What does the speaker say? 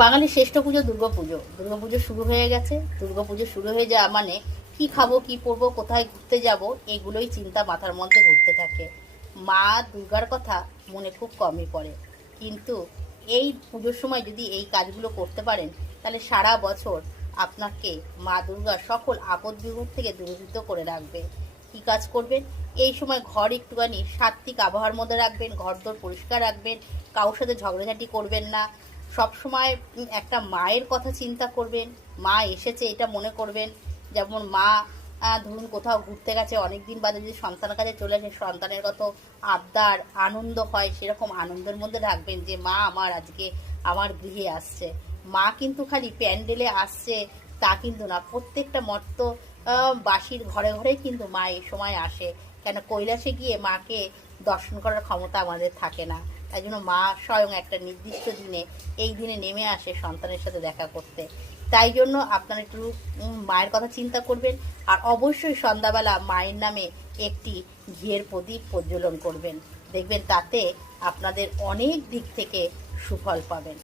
বাঙালির শ্রেষ্ঠ পুজো দুর্গাপুজো। দুর্গাপুজো শুরু হয়ে গেছে। দুর্গাপুজো শুরু হয়ে যাওয়া মানে কি খাবো, কি পরবো, কোথায় ঘুরতে যাব, এগুলোই চিন্তা মাথার মধ্যে ঘুরতে থাকে। মা দুর্গার কথা মনে খুব কমই পড়ে, কিন্তু এই পুজোর সময় যদি এই কাজগুলো করতে পারেন, তাহলে সারা বছর আপনাকে মা দুর্গা সকল আপদ বিপদ থেকে দূরীভূত করে রাখবে। কি কাজ করবেন? এই সময় ঘর একটুখানি সাত্ত্বিক আবহাওয়ার মধ্যে রাখবেন, ঘরদোর পরিষ্কার রাখবেন, কারোর সাথে ঝগড়াঝাটি করবেন না। সব সময় একটা মায়ের কথা চিন্তা করবেন, মা এসেছে এটা মনে করবেন। যেমন মা ধরুন কোথাও ঘুরতে গেছে, অনেক দিন বাদে যদি সন্তানের কাছে চলে আসে, সন্তানের কত আবদার আনন্দ হয়, সেরকম আনন্দের মধ্যে রাখবেন যে মা আমার আজকে আমার গৃহে আসছে। মা কিন্তু খালি প্যান্ডেলে আসছে তা কিন্তু না, প্রত্যেকটা মর্ত বাসির ঘরে ঘরে কিন্তু মা এই সময় আসে। কেন, কৈলাসে গিয়ে মাকে দর্শন করার ক্ষমতা আমাদের থাকে না, তাই জন্য মা স্বয়ং একটা নির্দিষ্ট দিনে এই দিনে নেমে আসে সন্তানের সাথে দেখা করতে। তাই জন্য আপনারা একটু মায়ের কথা চিন্তা করবেন, আর অবশ্যই সন্ধ্যাবেলা মায়ের নামে একটি ঘিয়ের প্রদীপ প্রজ্বলন করবেন। দেখবেন তাতে আপনাদের অনেক দিক থেকে সুফল পাবেন।